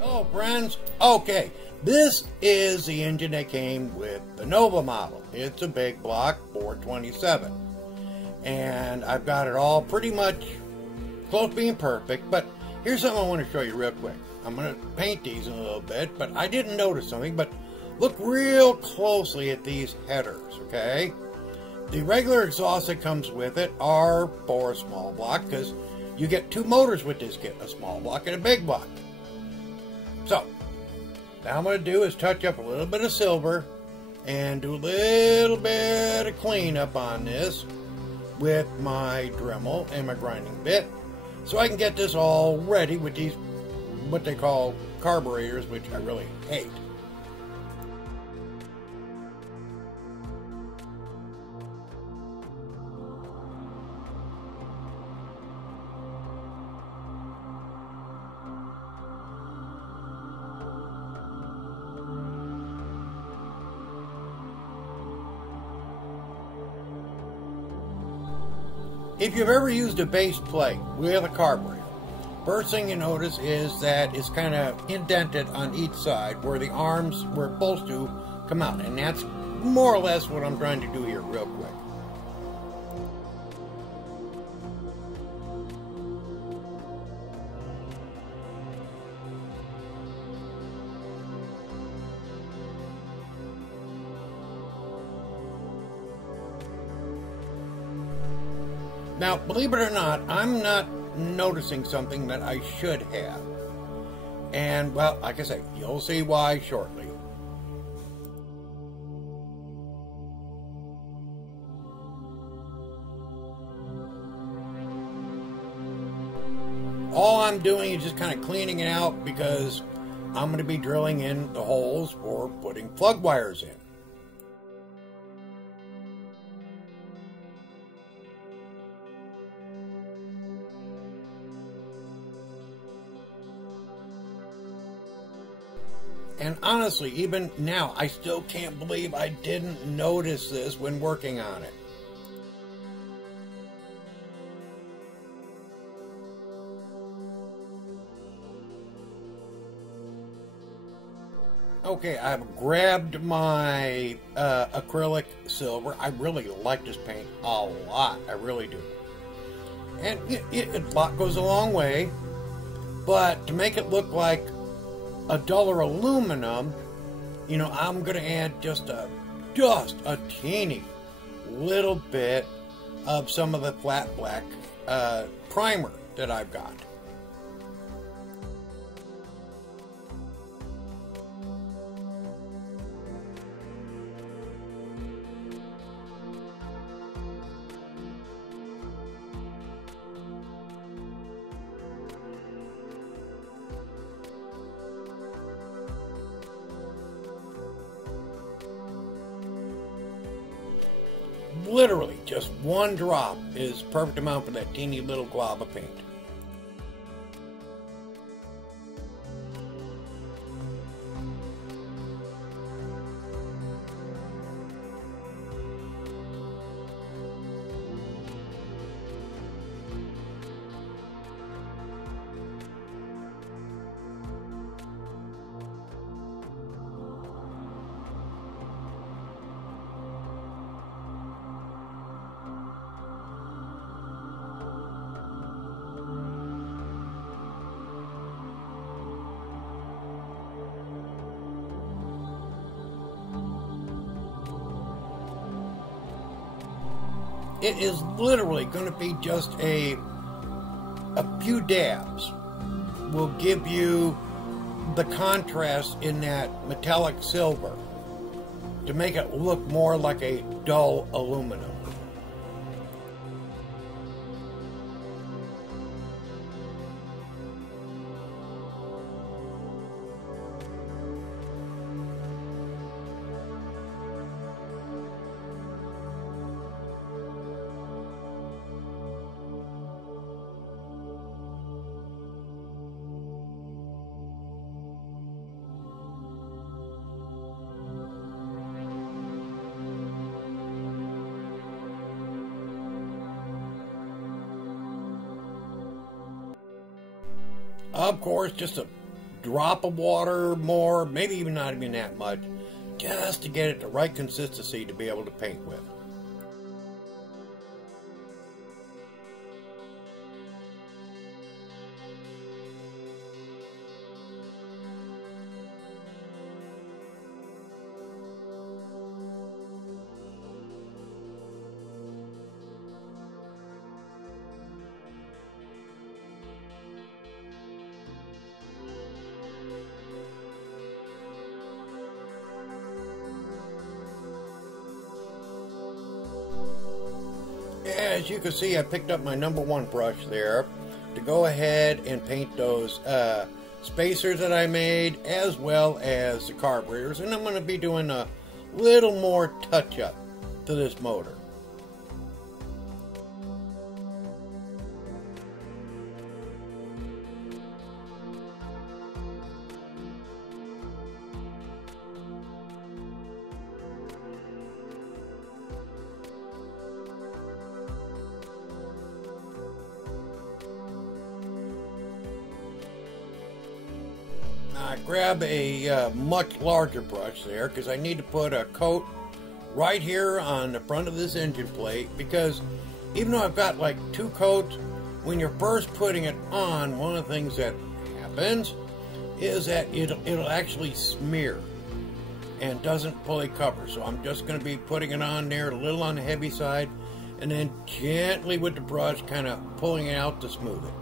Hello friends, okay, this is the engine that came with the Nova model. It's a big block 427, and I've got it all pretty much close to being perfect, but here's something I want to show you real quick. I'm going to paint these in a little bit, but I didn't notice something, but look real closely at these headers, okay? The regular exhaust that comes with it are for a small block, because you get two motors with this kit, a small block and a big block. So, now I'm going to do is touch up a little bit of silver and do a little bit of cleanup on this with my Dremel and my grinding bit, so I can get this all ready with these, what they call carburetors, which I really hate. If you've ever used a base plate with a carburetor, first thing you notice is that it's kind of indented on each side where the arms were supposed to come out, and that's more or less what I'm trying to do here real quick. Now, believe it or not, I'm not noticing something that I should have. And, well, like I say, you'll see why shortly. All I'm doing is just kind of cleaning it out because I'm going to be drilling in the holes for putting plug wires in. And honestly, even now, I still can't believe I didn't notice this when working on it. Okay, I've grabbed my acrylic silver. I really like this paint a lot. I really do. And a lot goes a long way. But to make it look like a duller aluminum, you know, I'm going to add just a teeny little bit of some of the flat black primer that I've got. Literally, just one drop is perfect amount for that teeny little glob of paint. It is literally going to be just a few dabs will give you the contrast in that metallic silver to make it look more like a dull aluminum. Of course, just a drop of water more, maybe even not even that much, just to get it the right consistency to be able to paint with. As you can see, I picked up my #1 brush there to go ahead and paint those spacers that I made, as well as the carburetors, and I'm going to be doing a little more touch-up to this motor. I grab a much larger brush there because I need to put a coat right here on the front of this engine plate, because even though I've got like 2 coats, when you're first putting it on, one of the things that happens is that it'll actually smear and doesn't fully cover. So I'm just going to be putting it on there a little on the heavy side, and then gently with the brush kind of pulling it out to smooth it.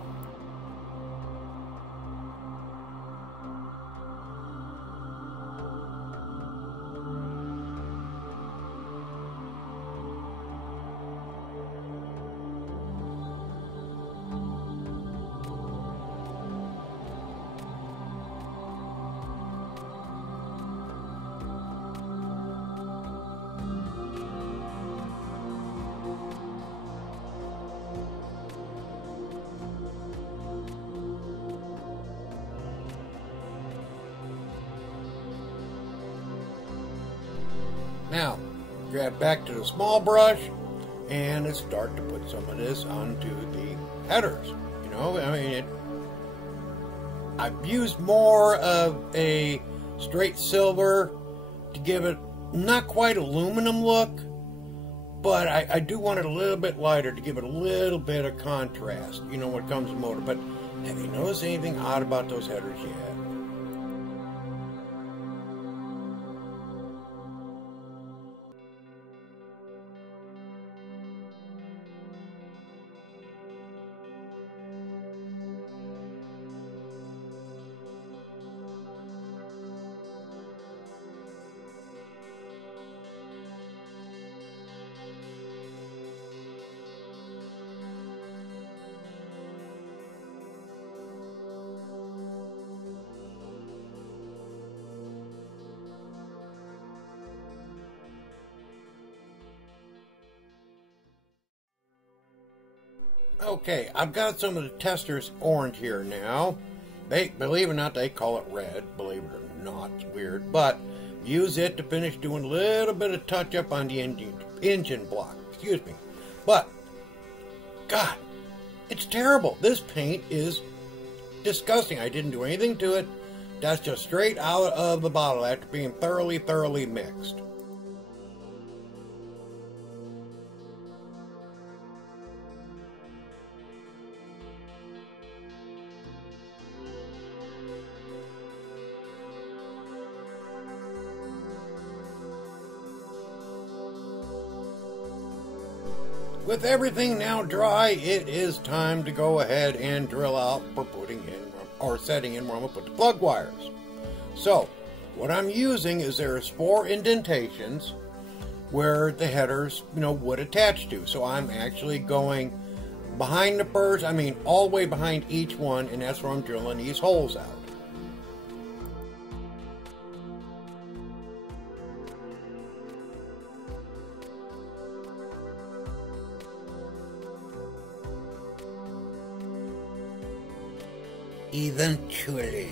Now, grab back to the small brush and start to put some of this onto the headers. You know, I mean, I've used more of a straight silver to give it not quite aluminum look, but I do want it a little bit lighter to give it a little bit of contrast, you know, when it comes to motor. But have you noticed anything odd about those headers yet? Okay, I've got some of the testers orange here now. They, believe it or not, they call it red. Believe it or not, it's weird. But use it to finish doing a little bit of touch-up on the engine block. Excuse me. But, God, it's terrible. This paint is disgusting. I didn't do anything to it. That's just straight out of the bottle after being thoroughly mixed. With everything now dry, it is time to go ahead and drill out for putting in or setting in where I'm going to put the plug wires. So, what I'm using is there's 4 indentations where the headers, you know, would attach to. So I'm actually going behind the first, all the way behind each one, and that's where I'm drilling these holes out. Eventually.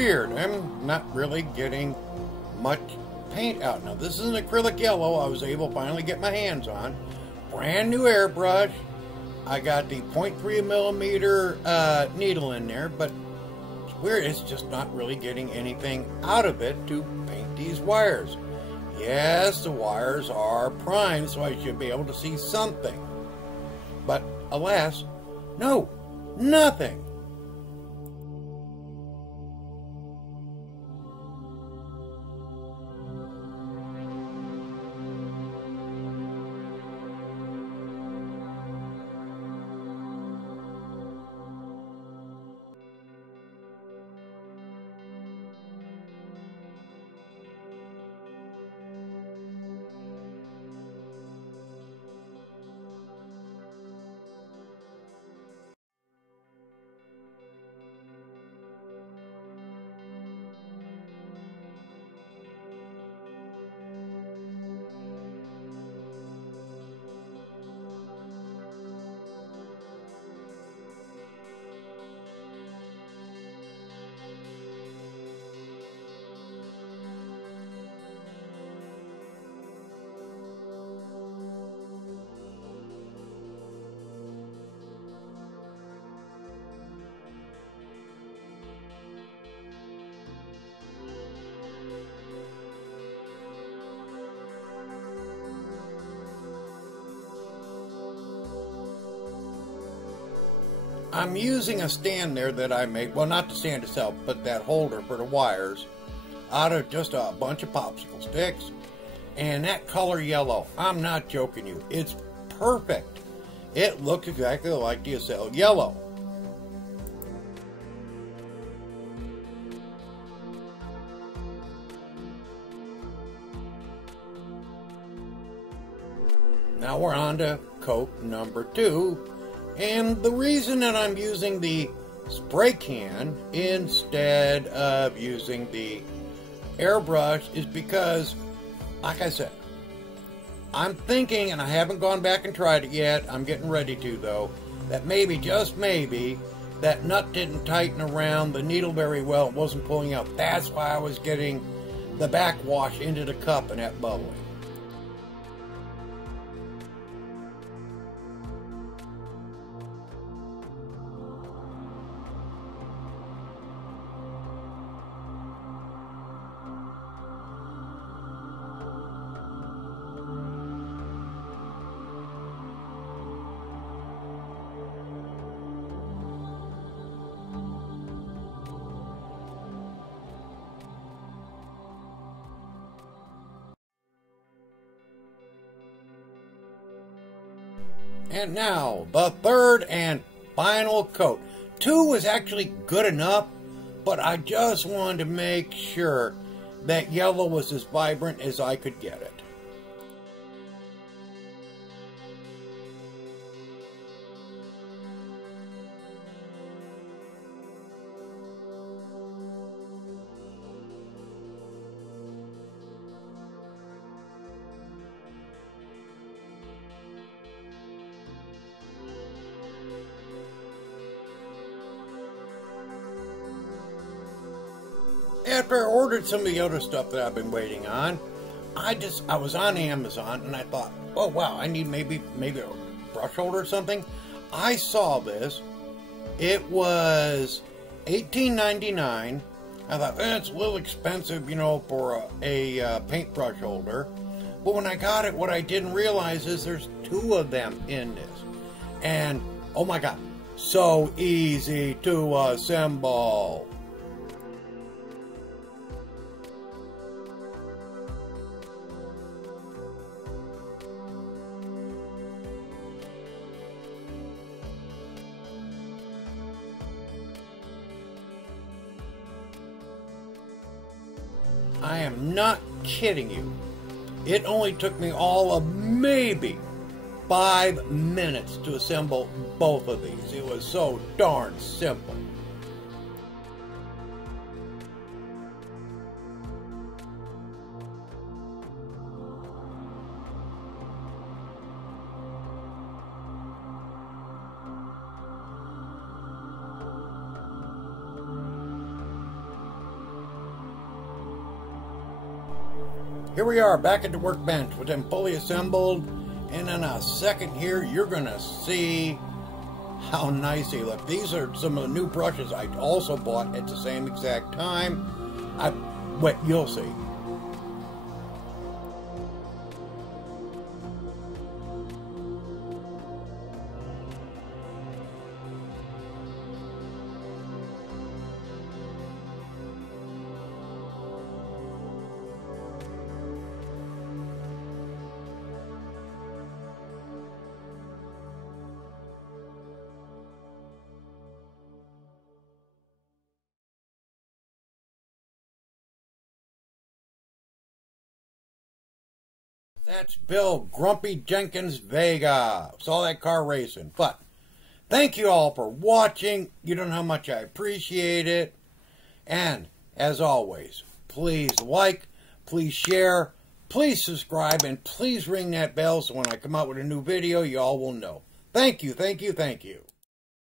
weird. I'm not really getting much paint out. Now this is an acrylic yellow I was able to finally get my hands on. Brand new airbrush. I got the 0.3 millimeter needle in there, but it's weird. It's just not really getting anything out of it to paint these wires. Yes, the wires are primed, so I should be able to see something. But alas, no, nothing. I'm using a stand there that I made, well, not the stand itself, but that holder for the wires, out of just a bunch of popsicle sticks. And that color yellow, I'm not joking you, it's perfect. It looks exactly like the Acel yellow. Now we're on to coat number 2. And the reason that I'm using the spray can instead of using the airbrush is because, like I said, I'm thinking, and I haven't gone back and tried it yet, I'm getting ready to though, that maybe, just maybe, that nut didn't tighten around the needle very well, it wasn't pulling out. That's why I was getting the backwash into the cup and that bubbling. And now, the third and final coat. 2 was actually good enough, but I just wanted to make sure that yellow was as vibrant as I could get it. After I ordered some of the other stuff that I've been waiting on, I was on Amazon and I thought, oh wow, I need maybe a brush holder or something. I saw this. It was $18.99. I thought, it's a little expensive, you know, for a paintbrush holder. But when I got it, what I didn't realize is there's 2 of them in this. And, oh my God, so easy to assemble. I am not kidding you. It only took me all of maybe 5 minutes to assemble both of these. It was so darn simple. Here we are back at the workbench with them fully assembled, and in a second here you're gonna see how nice they look. These are some of the new brushes I also bought at the same exact time. You'll see. That's Bill Grumpy Jenkins Vega. Saw that car racing. But thank you all for watching. You don't know how much I appreciate it. And as always, please like, please share, please subscribe, and please ring that bell so when I come out with a new video, you all will know. Thank you, thank you, thank you.